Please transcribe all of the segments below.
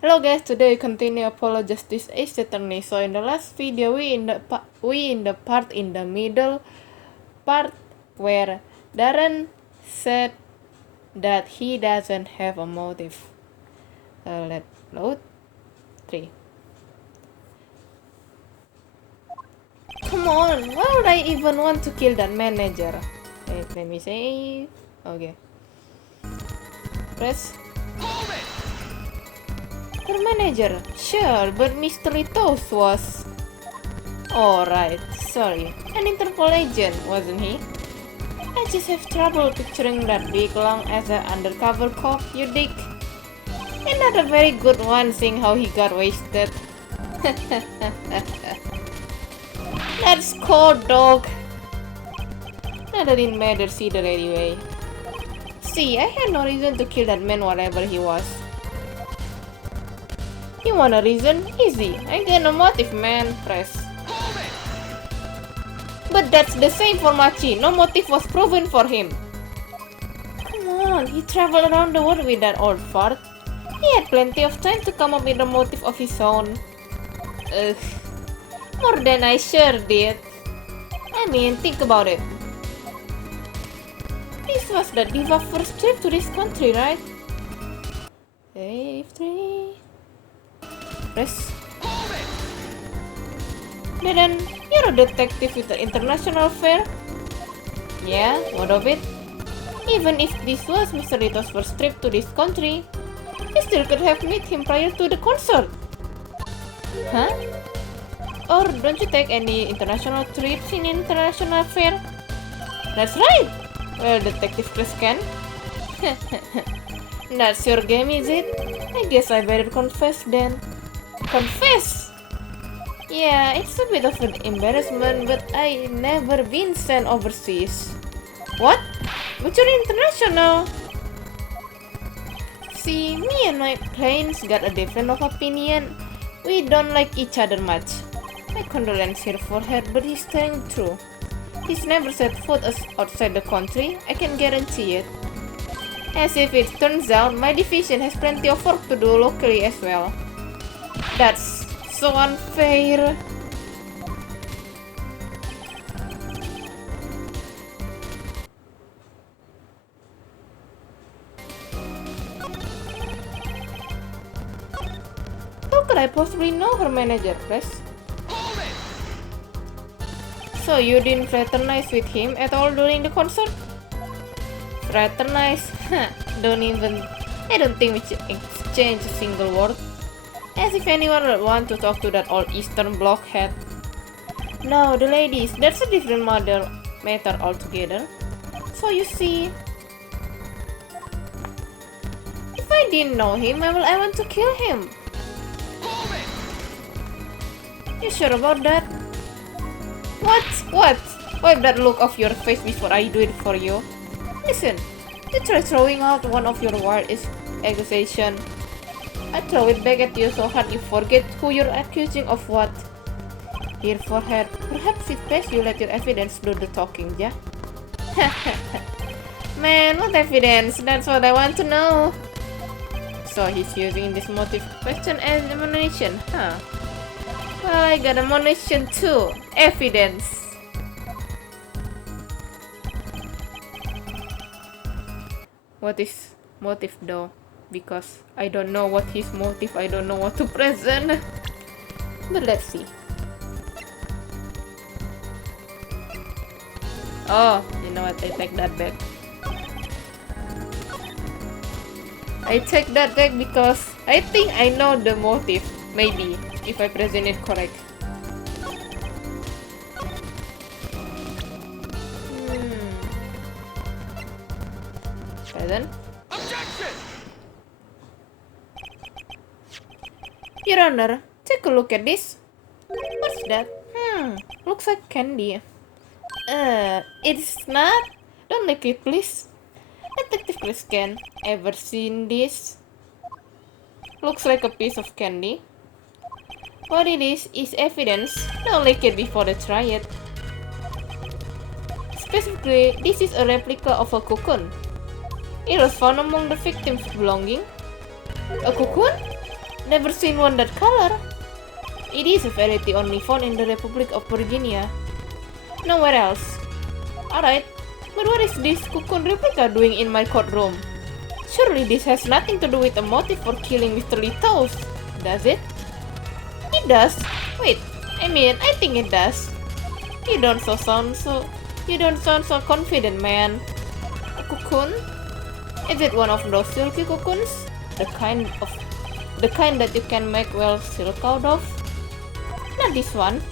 Hello guys, today we continue Apollo Justice Ace Attorney. So in the last video, we in the middle part where Daryan said that he doesn't have a motive. Let's load 3. Come on, why would I even want to kill that manager? Let me save. Okay. Press. Her manager, sure, but Mr. Ritos was... Alright, sorry. An Interpol agent, wasn't he? I just have trouble picturing that big long as an undercover cop, you dig? And not a very good one, seeing how he got wasted. That's cold, dog. Not that it matters either anyway. See, I had no reason to kill that man whatever he was. You want a reason? Easy. I get a motive, man. Press. But that's the same for Machi. No motive was proven for him. Come on, he traveled around the world with that old fart. He had plenty of time to come up with a motive of his own. Ugh. More than I sure did. I mean, think about it. This was the Diva first trip to this country, right? Wave 3. Press. Then, you're a detective with the international affair? Yeah, what of it? Even if this was Mr. Rito's first trip to this country, you still could have met him prior to the concert. Huh? Or don't you take any international trips in international affair? That's right! Well, Detective Chris can. That's your game, is it? I guess I better confess then. Confess? Yeah, it's a bit of an embarrassment, but I never been sent overseas. What? But you're international! See, me and my planes got a different of opinion. We don't like each other much. My condolence here for her, but he's telling the truth. He's never set foot outside the country, I can guarantee it. As if it turns out, my division has plenty of work to do locally as well. That's so unfair. How could I possibly know her manager, Chris? So you didn't fraternize with him at all during the concert? Fraternize? I don't think we should exchange a single word. As if anyone would want to talk to that old Eastern blockhead. No, the ladies, that's a different matter altogether. So you see, if I didn't know him, why will I want to kill him? You sure about that? What? Wipe that look off your face before I do it for you. Listen, you try throwing out one of your wildest accusations. I throw it back at you so hard you forget who you're accusing of what. Here forehead, perhaps it's best you let your evidence do the talking, yeah? Man, what evidence? That's what I want to know. So he's using this motive question as ammunition, huh? Well, I got ammunition too. Evidence. What is motive though? Because I don't know what his motive, I don't know what to present. But let's see. Oh, you know what, I take that back. I take that back because I think I know the motive, maybe, if I present it correct. Present. Your Honor, take a look at this. What's that? Looks like candy. It's not? Don't lick it, please. Detective Chris can. Ever seen this? Looks like a piece of candy. What it is evidence. Don't lick it before they try it. Specifically, this is a replica of a cocoon. It was found among the victim's belongings. A cocoon? Never seen one that color. It is a variety only found in the Republic of Virginia. Nowhere else. Alright, but what is this cocoon replica doing in my courtroom? Surely this has nothing to do with a motive for killing Mr. Litos, does it? It does. Wait, I think it does. You don't sound so confident, man. A cocoon? Is it one of those silky cocoons? The kind that you can make silk out of? Not this one.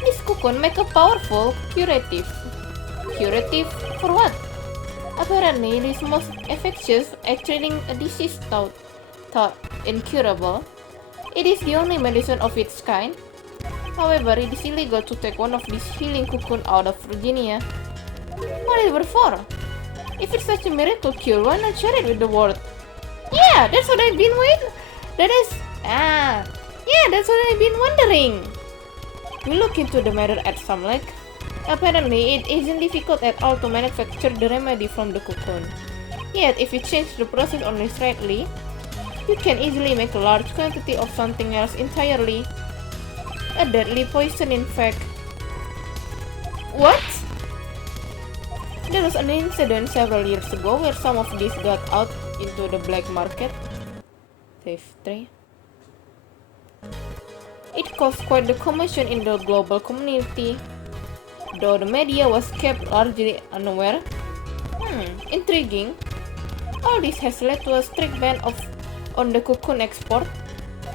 This cocoon make a powerful curative. Curative for what? Apparently, it is most effective at treating a disease thought incurable. It is the only medicine of its kind. However, it is illegal to take one of these healing cocoon out of Virginia. Whatever for? If it's such a miracle cure, why not share it with the world? Yeah, that's what I've been waiting. That's what I've been wondering. We look into the matter at some length. Apparently, it isn't difficult at all to manufacture the remedy from the cocoon. Yet, if you change the process only slightly, you can easily make a large quantity of something else entirely. A deadly poison, in fact. What? There was an incident several years ago where some of these got out into the black market. Save 3. It caused quite the commotion in the global community, though the media was kept largely unaware. Intriguing. All this has led to a strict ban on the cocoon export,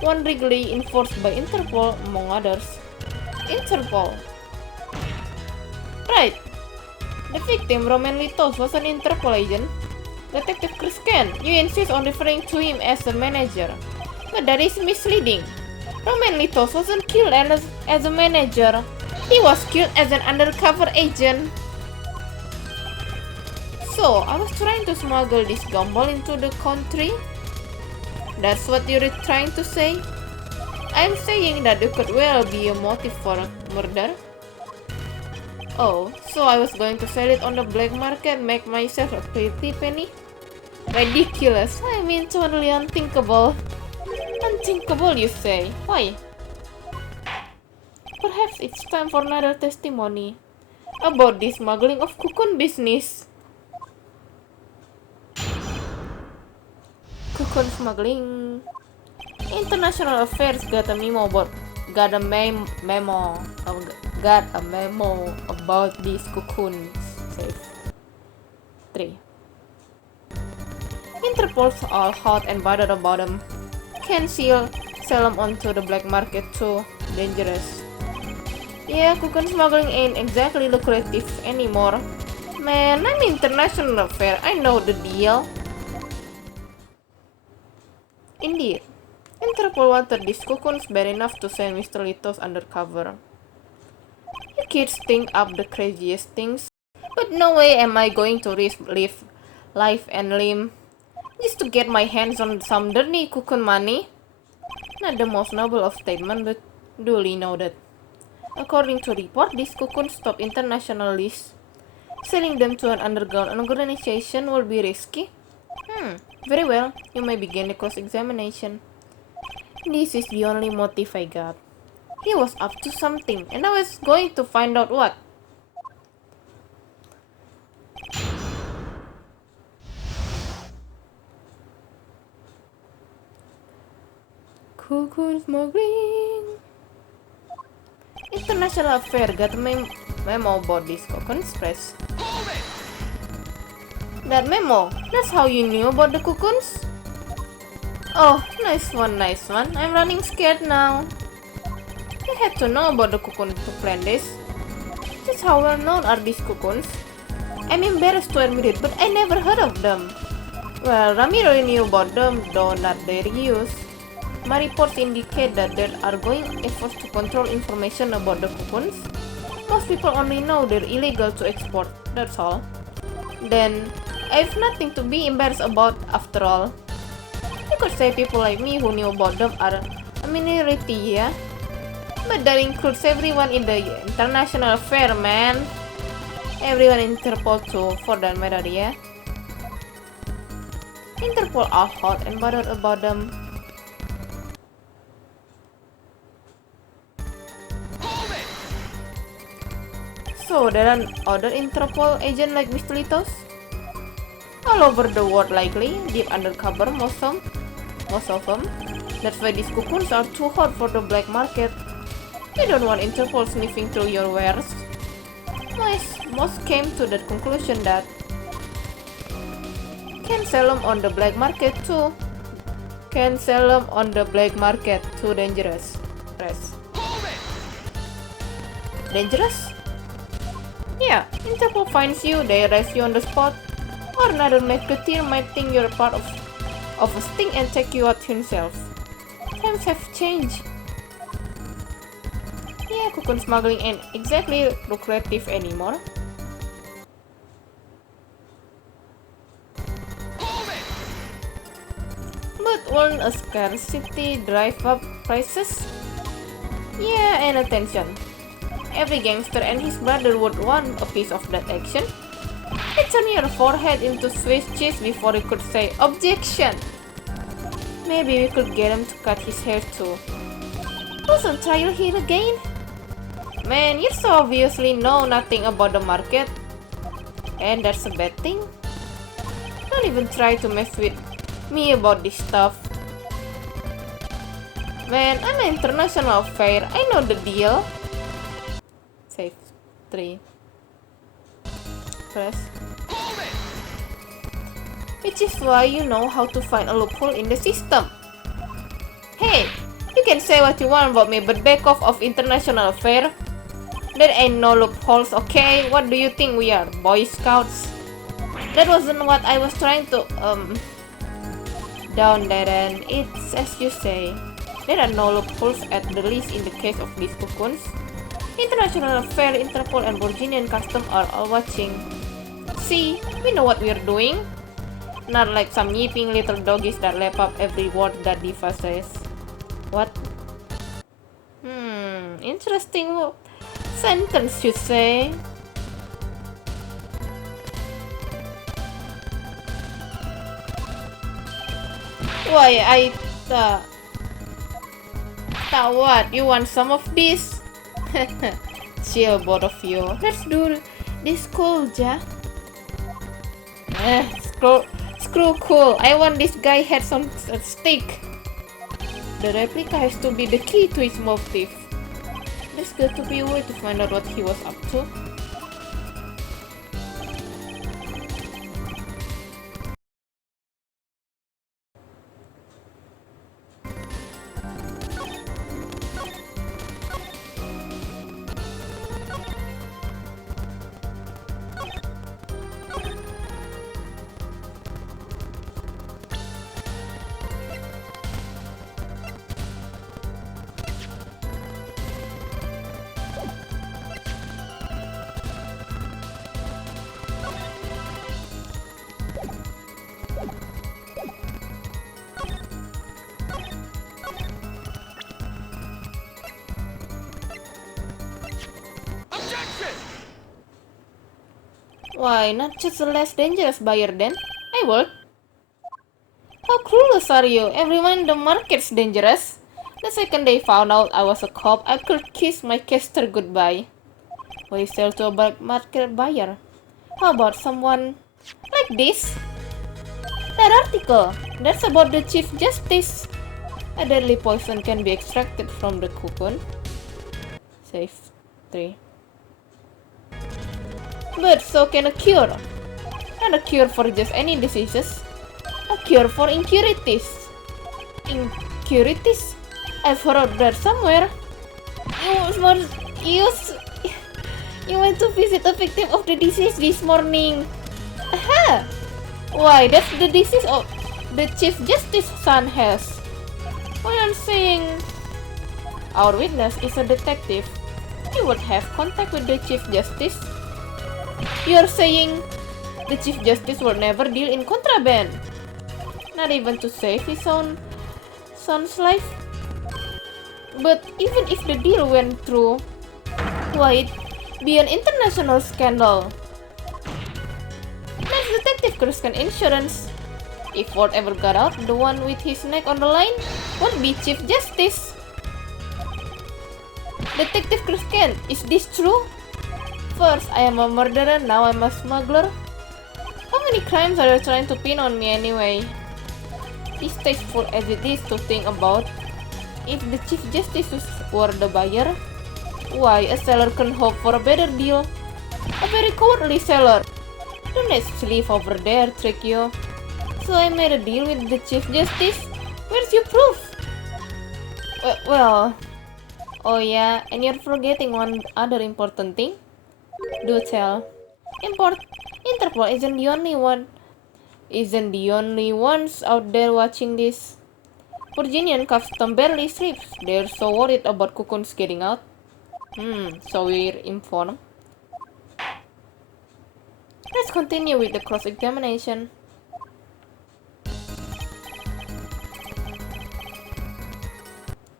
one regularly enforced by Interpol among others. Interpol. Right. The victim, Roman Litos, was an Interpol agent. Detective Kristoph, you insist on referring to him as the manager, but that is misleading. Roman Litos wasn't killed as a manager. He was killed as an undercover agent. So, I was trying to smuggle this gumball into the country? That's what you're trying to say? I'm saying that there could well be a motive for a murder. Oh, so I was going to sell it on the black market, make myself a pretty penny? Ridiculous. I mean, totally unthinkable. Unthinkable, you say? Why? Perhaps it's time for another testimony about the smuggling of cocoon business. Cocoon smuggling. International Affairs got a memo about these cocoons. Save 3. Interpol's all hot and bothered about them. Can't sell them onto the black market too. Dangerous. Yeah, cocoon smuggling ain't exactly lucrative anymore. Man, I'm international affair. I know the deal. Indeed. Interpol wanted these cocoons bad enough to send Mr. Litos undercover. You kids think up the craziest things, but no way am I going to risk life and limb just to get my hands on some dirty cocoon money. Not the most noble of statements, but duly noted. According to report, these cocoons top international list. Selling them to an underground organization will be risky. Very well, you may begin the cross-examination. This is the only motive I got. He was up to something, and I was going to find out what. Cocoon smuggling. International Affair got a memo about this cocoon press. That memo, that's how you knew about the cocoons? Oh, nice one. I'm running scared now. You had to know about the cocoon to plan this. Just how well known are these cocoons? I'm embarrassed to admit it, but I never heard of them. Well, Ramiro knew about them, though not their use. My reports indicate that there are going efforts to control information about the cocoons. Most people only know they're illegal to export, that's all. Then, I've nothing to be embarrassed about after all. You could say people like me who knew about them are a minority, yeah? But that includes everyone in the international affair, man. Everyone in Interpol too, for that matter, yeah? Interpol are hot and bothered about them. So there are other Interpol agents like Mr. Litos? All over the world likely, deep undercover most of them. That's why these cocoons are too hot for the black market. You don't want Interpol sniffing through your wares. Most came to the conclusion that can sell them on the black market too. Too dangerous. Press. Dangerous? Yeah, Interpol finds you, they arrest you on the spot. Or another McDuty might think you're part of a sting and take you out himself. Times have changed. Yeah, cocoon smuggling ain't exactly lucrative anymore. But won't a scarcity drive up prices? Yeah, and attention. Every gangster and his brother would want a piece of that action. It turn your forehead into Swiss cheese before you could say objection. Maybe we could get him to cut his hair too. Who's on trial here again? Man, you so obviously know nothing about the market. And that's a bad thing. Don't even try to mess with me about this stuff. Man, I'm an international affair. I know the deal. Save 3. Press. Which is why you know how to find a loophole in the system. Hey, you can say what you want about me, but back off of international affair. There ain't no loopholes, okay? What do you think we are, Boy Scouts? That wasn't what I was trying to, down there, and it's as you say. There are no loopholes at the least in the case of these cocoons. International Affair, Interpol, and Virginian Custom are all watching. See, we know what we're doing. Not like some yipping little doggies that lap up every word that Diva says. What? Interesting sentence you say. Why, I thought what? You want some of this? Chill, both of you. Let's do this cool, ja. Screw cool. I want this guy heads on a stick. The replica has to be the key to his motive. There's got to be a way to find out what he was up to. Why not just a less dangerous buyer then? I would. How clueless are you? Everyone in the market's dangerous. The second they found out I was a cop, I could kiss my caster goodbye. Why sell to a black market buyer? How about someone like this? That article, that's about the Chief Justice. A deadly poison can be extracted from the cocoon. Save 3. But so can a cure. Not a cure for just any diseases. A cure for incurities. Incurities? I've heard that somewhere. You went to visit a victim of the disease this morning. Aha! Why, that's the disease of the Chief Justice's son has. What I'm saying, our witness is a detective. He would have contact with the Chief Justice. You're saying the Chief Justice will never deal in contraband? Not even to save his own son's life? But even if the deal went through, why it'd be an international scandal? Next detective Chris can insurance. If word ever got out, the one with his neck on the line won't be Chief Justice. Detective Chris Kent, is this true? First, I am a murderer, now I'm a smuggler. How many crimes are you trying to pin on me anyway? Distasteful as it is to think about, if the Chief Justice were the buyer, why, a seller can hope for a better deal. A very cowardly seller. Don't let sleep over there trick you. So I made a deal with the Chief Justice? Where's your proof? Well... Oh yeah, and you're forgetting one other important thing? Do tell. Interpol isn't the only ones out there watching this. Virginian custom barely sleeps. They're so worried about cocoons getting out. So we're informed. Let's continue with the cross-examination.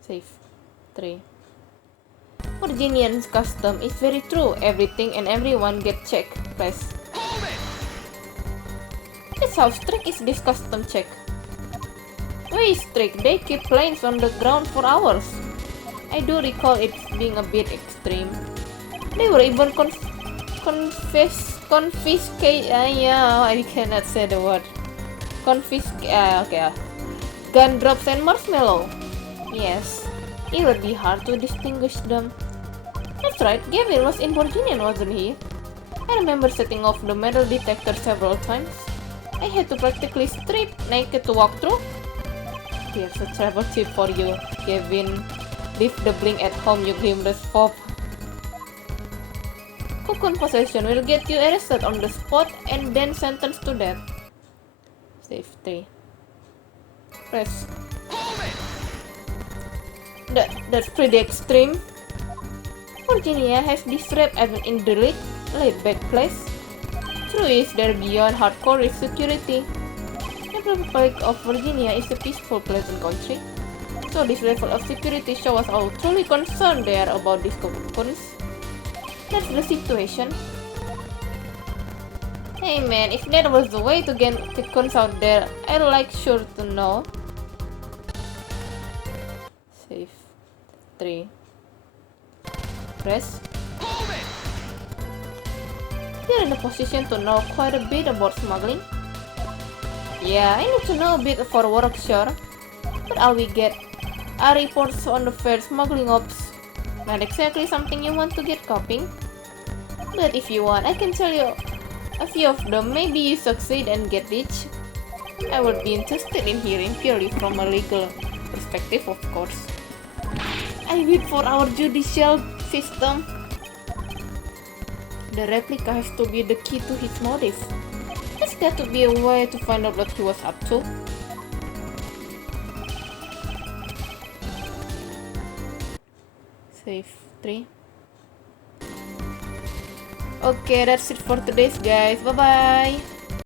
Save. 3. Virginian's custom is very true. Everything and everyone get checked. Press. That's how strict is this custom check? Way strict. They keep planes on the ground for hours. I do recall it being a bit extreme. They were even confiscate. I cannot say the word. Gun drops and marshmallow. Yes, it would be hard to distinguish them. That's right, Gavin was in Virginia, wasn't he? I remember setting off the metal detector several times. I had to practically strip naked to walk through. Here's a travel tip for you, Gavin. Leave the bling at home, you glamorous fop. Cocoon possession will get you arrested on the spot and then sentenced to death. Save 3. Press. That's pretty extreme. Virginia has this rep as an idyllic, laid-back place. True is they're beyond hardcore security. The Republic of Virginia is a peaceful, pleasant country. So this level of security shows us how truly concerned they are about these cocoons. That's the situation. Hey man, if there was a way to get cocoons out there, I'd like sure to know. Save. 3. Press. You're in a position to know quite a bit about smuggling. Yeah, I need to know a bit for work, sure. But all we get are reports on the fair smuggling ops. Not exactly something you want to get copying. But if you want, I can tell you a few of them. Maybe you succeed and get rich. I would be interested in hearing purely from a legal perspective, of course. I wait for our judicial system. The replica has to be the key to his motive. There's got to be a way to find out what he was up to. Save 3. Okay, that's it for today's guys. Bye bye.